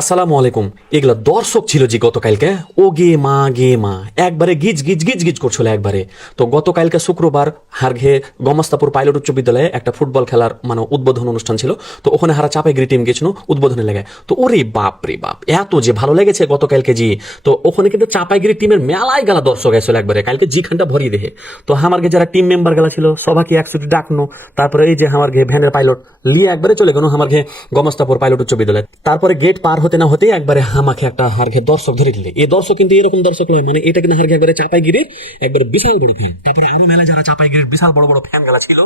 আসসালামু আলাইকুম। এগুলা দর্শক ছিল যে গতকালকে। ও গে, মা গে, মা। একবারে গিজ গিজ গিজ গিজ করছিল একবারে। তো গতকালকে শুক্রবার হারঘে গমস্তাপুর পাইলট উচ্চ বিদ্যালয়ে একটা ফুটবল খেলার মানে উদ্বোধন অনুষ্ঠান ছিল। তো ওখানে হারা চাপাইগিরি টিম গেছিল উদ্বোধনে লেগে। তো ওরে বাপ রে বাপ, এত যে ভালো লেগেছে গতকালকে জি। তো ওখানে কিন্তু চাপাইগিরি টিমের মেলায় গেলা দর্শক আসলে একবারে। কালকে জি খানটা ভরিয়ে দেখে তো আমার গে যারা টিম মেম্বার গেলা ছিল, সবাইকে একসাথে ডাকনো, তারপরে এই যে আমার ঘে ভ্যানের পাইলট, লিয়ে একবারে চলে গেল আমার ঘে গমস্তাপুর পাইলট উচ্চ বিদ্যালয়। তারপরে গেট পার হতে না হতে একবারে আমাকে একটা হারঘে দর্শক ধরে দিলে এই দর্শক কিন্তু এরকম দর্শক নয় মানে এটা কিন্তু হারঘে একবারে চাপাইগিরির একবারে বিশাল বড় ফ্যান তারপরে আরও মেলা যারা চাপাইগিরির বিশাল বড় বড় ফ্যান গেলা ছিল,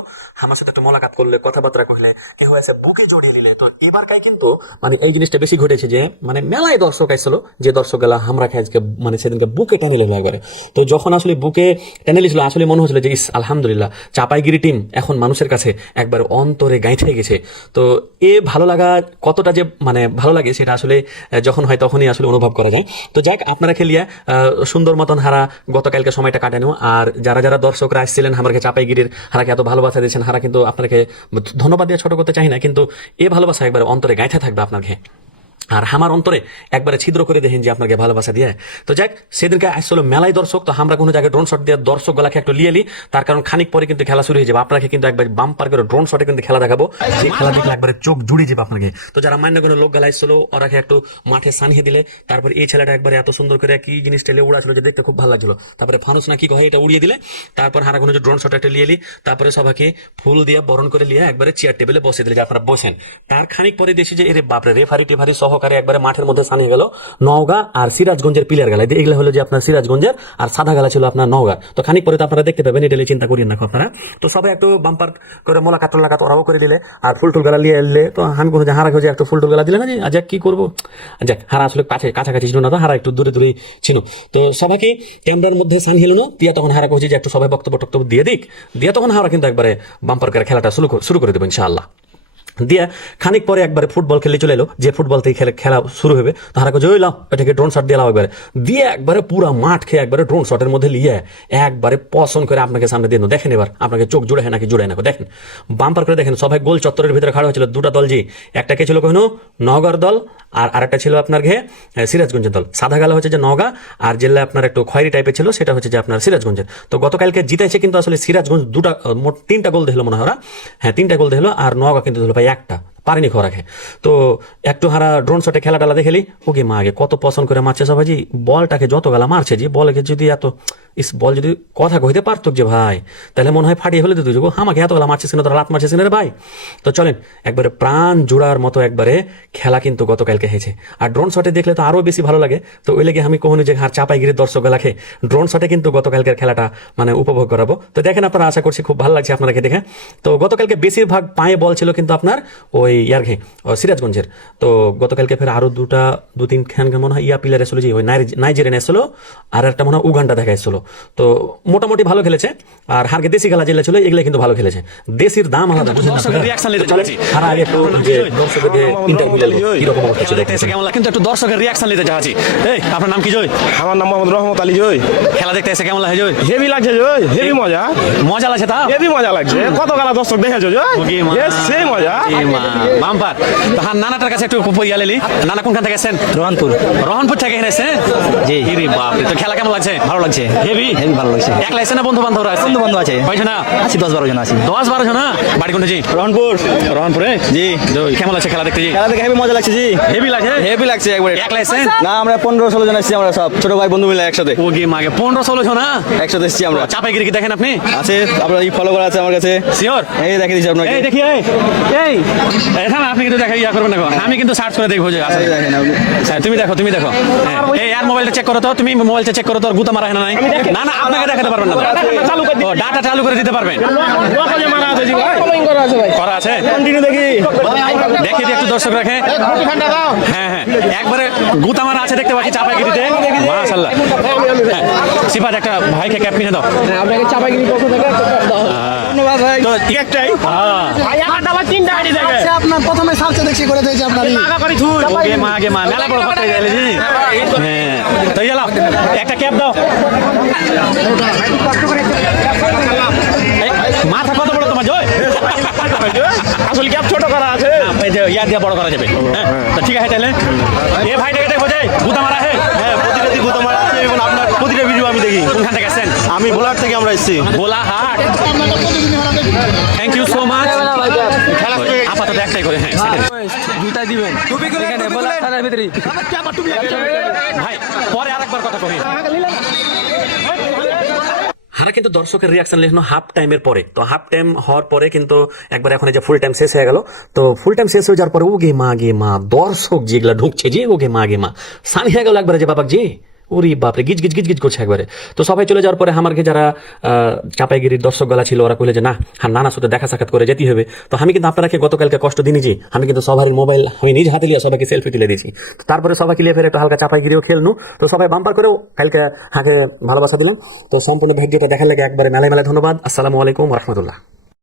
আমার সাথে একটু মোলাকাত করলে, কথাবার্তা করলে কি হয়েছে বুকে জড়িয়ে নিলে। তো এবার কাই কিন্তু মানে এই জিনিসটা বেশি ঘটেছে যে মানে মেলায় দর্শক আইছিল যে দর্শক গেলা আমরা আজকে মানে সেদিনকে বুকে টেনে নিল একবারে। তো যখন আসলে বুকে টেনে নিয়েছিল, আসলে মনে হচ্ছিল যে, ইস, আলহামদুলিল্লাহ, চাপাইগিরি টিম এখন মানুষের কাছে একবার অন্তরে গাইথে গেছে। তো এ ভালো লাগা কতটা যে মানে ভালো লাগে, সেটা আসলে আহ, যখন হয় তখনই আসলে অনুভব করা যায়। তো যাক আপনারা খেলিয়া সুন্দর মতন হারা গতকালকে সময়টা কাটানো আর যারা যারা দর্শকরা আসছিলেন আমাকে চাপাইগিরির হারাকে এত ভালোবাসা দিয়েছেন হারা কিন্তু আপনাকে ধন্যবাদ দিয়ে ছোট করতে চাই না কিন্তু এ ভালোবাসা একবার অন্তরে গাইথা থাকবে আপনাকে। আর আমার অন্তরে একবারে ছিদ্র করে দেখেন যে আপনাকে ভালোবাসা দিয়ে। তো যাক, সেদিনকে আসলে মেলায় দর্শক, তো আমরা কোনো জায়গায় ড্রোন শট দিয়ে দর্শক গলাকে একটু লিয়ে তার কারণ খানিক পরে কিন্তু খেলা শুরু হয়ে যাবে। আপনাকে কিন্তু একবার বাম পার করে ড্রোন শটে কিন্তু খেলা দেখাবো। সেই খেলা দেখলে একবারে চোখ জুড়ে যাবে আপনাকে। তো যারা মান্য কোনো লোক গলা আসছিল ওরাকে একটু মাঠে সানিয়ে দিলে। তারপর এই ছেলেটা একবারে এত সুন্দর করে কি জিনিস টেলে উড়াছিল যে দেখতে খুব ভালো লাগছিল। তারপরে ফানুস না কি কহে এটা উড়িয়ে দিলে। তারপর হারা কোনো ড্রোন শট একটা লিয়ে তারপরে সবাইকে ফুল দিয়ে বরণ করে লিয়ে একবারে চেয়ার টেবিলে বসে দিলে যে আপনারা বসেন। তার খানিক পরে দেখি যে, এরে বাপরে রেফারি টেফারি সহকারে একবারে মাঠের মধ্যে সানিয়ে গেল নওগাঁ আর সিরাজগঞ্জের প্লেয়ার গেলা। এগুলো হলো যে আপনার সিরাজগঞ্জের আর সাদা গেলা ছিল আপনার নওগাঁ। তো খানিক পরে তো আপনারা দেখতে পাবেন, এটা চিন্তা করিয়েন না আপনারা। তো সবাই একটু বাম্পার করে মোলাকাত টোলাকাত ওরাও করে দিলে, আর ফুল টুল গেলা নিয়ে এলে তো কোনো যে হারা হয়ে একটু ফুল টুল গেলা দিলে না যে আজ কি করব? যাক, হারা আসলে কাছে কাছাকাছি ছিল না তো, হারা একটু দূরে দূরে ছিল। তো সবাইকে ক্যামেরার মধ্যে সান হিল না। দিয়া তখন হারা কইছে যে একটু সবাই বক্তব্য টক্তব্য দিয়ে দিক। দিয়ে তখন হারা কিন্তু একবারে বাম্পার করে খেলাটা শুরু করে- শুরু করে দেবো, ইনশাআল্লাহ। দিয়ে খানিক পরে একবারে ফুটবল খেলে চলে এলো। যে ফুটবল থেকে খেলে খেলা শুরু হবে, তাহারা কাছে ওই লাও, এটাকে ড্রোন শট দিয়ে লাও একবারে। দিয়ে একবারে পুরো মাঠ খেয়ে একবারে ড্রোন শটের মধ্যে নিয়ে একবারে পছন্দ করে আপনাকে সামনে দিয়ে দেখেন এবার, আপনাকে চোখ জুড়ে নাকি জুড়ে না দেখেন। বাম্পার করে দেখেন, সবাই গোল চত্বরের ভিতরে খাড়া হয়েছিল, দুটা দল জি। একটা কে ছিল কখনো? নগর দল, আর আরেকটা ছিল আপনার ঘে সিরাজগঞ্জের দল। সাদা গালা হচ্ছে যে নগা, আর জেলা আপনার একটু খয়েরি টাইপের ছিল, সেটা হচ্ছে যে আপনার সিরাজগঞ্জের। তো গতকালকে জিতেছে কিন্তু আসলে সিরাজগঞ্জ দুটা, মোট তিনটা গোল দিল মনে হয়। হ্যাঁ তিনটা গোল দিল, আর নগা কিন্তু ভাই একটা পারেনি খোয়া রাখে। তো একটু হারা ড্রোন শটে খেলা টেলা দেখেলি ওকে মা আগে কত পছন্দ করে মারছে সবাই জি। বলটাকে যত গেলা মারছে জি বলকে যদি এত ইস বল যদি কথা কইতে পারতো যে ভাই তাহলে মনে হয় ফাটিয়ে ফেলে দিত যে, আমাকে এত গেলা মারছিস না তোরা লাত মারছিস না ভাই? তো চলেন একবারে প্রাণ জোড়ার মতো একবারে খেলা কিন্তু গতকালকে হয়েছে। আর ড্রোন শটে দেখলে তো আরও বেশি ভালো লাগে। তো ওই লেগে আমি কখনো যে হার চাপাইগিরির দর্শক গেলাকে ড্রোন শটে কিন্তু গতকালকের খেলাটা মানে উপভোগ করাবো। তো দেখেন আপনারা আশা করছি খুব ভালো লাগছে আপনাদেরকে দেখে। তো গতকালকে বেশিরভাগ পায়ে বল ছিল কিন্তু আপনার ওই ইয়ার ঘে সিরাজগঞ্জের। তো গতকালকে ফের আরও দুটা দু তিন খান মনে হয় ইয়া প্লেয়ার এসেছিল যে ওই নাইজেরিয়ান এসেছিল আর একটা মনে হয় উগান্ডা দেখা এসেছিল তো মোটামুটি ভালো খেলেছে আর হারকে দেশি খেলা যেগুলো ছিল এগুলো কিন্তু ভালো খেলেছে। দেশির দাম আলাদা দর্শকের reaction নিতে চাচ্ছি। হারা আগে একটু যে দর্শকদের ইন্টারভিউ কীরকম অবস্থা ছিল কেমন কিন্তু একটু দর্শকের রিয়াকশন নিতে চাচ্ছি এই আপনার নাম কি জয়? আমার নাম মোহাম্মদ রহমত আলী জয়। খেলা দেখতে এসে কেমন লাগে জয়? হেভি লাগছে জয়। হেভি মজা। মজা লাগছে তা হেভি মজা লাগছে। কত গালা দর্শক দেখেছ জয়? সেই মজা। বাম্পার। তো হ্যাঁ নানাটার কাছে একটু ইয়া লেলি নানা কোনখান থেকে এসেছেন রহনপুর। রহনপুর থেকে এসেছেন জি। ইরে বাপ তো খেলা কেমন লাগছে? ভালো লাগছে। হেভি। হেভি ভালো লাগছে। একলা এসে না বন্ধু বান্ধবরা আছে। বন্ধু বান্ধব আছে কয়জন? না আছি দশ বারো জন আছি। দশ বারো জন না বাড়ি কোনটা জি? রহনপুর। রহনপুরে? জি। কেমন লাগছে খেলা দেখতে জি? খেলা দেখে হেভি মজা লাগছে জি। হেভি লাগছে? হেভি লাগছে একবারে। একলা এসেছেন? না আমরা পনেরো ষোলো জন আসছি আমরা সব। ছোট ভাই বন্ধু মিলে একসাথে। ও গিয়ে মাগে। পনেরো ষোলো জন একসাথে এসছি আমরা। চাপাইগিরি কি দেখেন আপনি? আছে। আপনার এই ফলো করা আছে আমার কাছে। শিওর এই দেখে দিচ্ছি আপনাকে। এই দেখি এই। এই। এখানে আপনি কিন্তু দেখা ইয়া করবেন দেখো আমি কিন্তু সার্চ করে দেখব যে হ্যাঁ, তুমি দেখো তুমি দেখো। হ্যাঁ, এই আর মোবাইলটা চেক করো তো তুমি মোবাইলটা চেক করো তো আর গুতা মারা হয় না নাই? না না আপনাকে দেখাতে পারবেন না। ও ডাটা চালু করে দিতে পারবেন। করা আছে? কন্টিনিউ দেখি। দেখি একটু দর্শক রাখে। হ্যাঁ হ্যাঁ। একবারে গুতা মারা আছে দেখতে পাচ্ছি চাপাইগিরিতে মাশাআল্লাহ। হ্যাঁ সিফাত একটা ভাইকে ক্যাপ কিনে দাও। আপনাকে চাপাগিরি পক্ষ থেকে ধন্যবাদ ভাই। তো একটাই। হ্যাঁ। सबसे আচ্ছা, প্রথমে সালসে দেখি করে দিয়েছি আপনার করি ওকে মা মা মেলা বড় গেলে জি। হ্যাঁ, তাই গেল একটা ক্যাব দাও। মাথা কত বড় তোমার জয়? আসলে ক্যাব ছোট করা আছে। ইয়া দিয়ে বড় করা যাবে। হ্যাঁ তো ঠিক আছে তাহলে। এ ভাইটাকে দেখো গুতা মারা হ্যাঁ আপনার আমি দেখি। থেকে আমি থেকে আমরা এসেছি। Bholahat. Thank you so much আপাতত একটাই করে হ্যাঁ ভাই পরে আরেকবার কথা কই হারা কিন্তু দর্শকের রিয়াকশন লিখলো হাফ টাইমের পরে। তো হাফ টাইম হওয়ার পরে কিন্তু একবার এখন এই যে ফুল টাইম শেষ হয়ে গেল। তো ফুল টাইম শেষ হয়ে যাওয়ার পরে ও গে মা গে মা দর্শক যেগুলা ঢুকছে যে ও গে মা গে মা। সানি হয়ে গেল একবারে যে বাবাক যে ওরে বাপরে, গিজ গিজ গিজ গিজ করছে একবারে। তো সবাই চলে যাওয়ার পরে আমারকে যারা চাপাইগিরির দর্শক গলা ছিল, ওরা কইলে যে, না হ্যাঁ নানা সাথে দেখা সাক্ষাৎ করে যেতে হবে। তো আমি কিন্তু আপনাকে গতকালকে কষ্ট দিনই যে, আমি কিন্তু সবার মোবাইল আমি নিজ হাতে লিয়ে সবাইকে সেলফি তুলে দিয়েছি। তারপরে সবাইকে লিয়ে ফের একটু হালকা চাপাইগিরিও খেলনু তো সবাই বাম্পার করেও কালকে হাঁকে ভালোবাসা দিলেন। তো সম্পূর্ণ ভিডিওটা দেখার লাগে একবারে মেলায় মেলায় ধন্যবাদ। আসসালামু আলাইকুম রহমতুল্লাহ।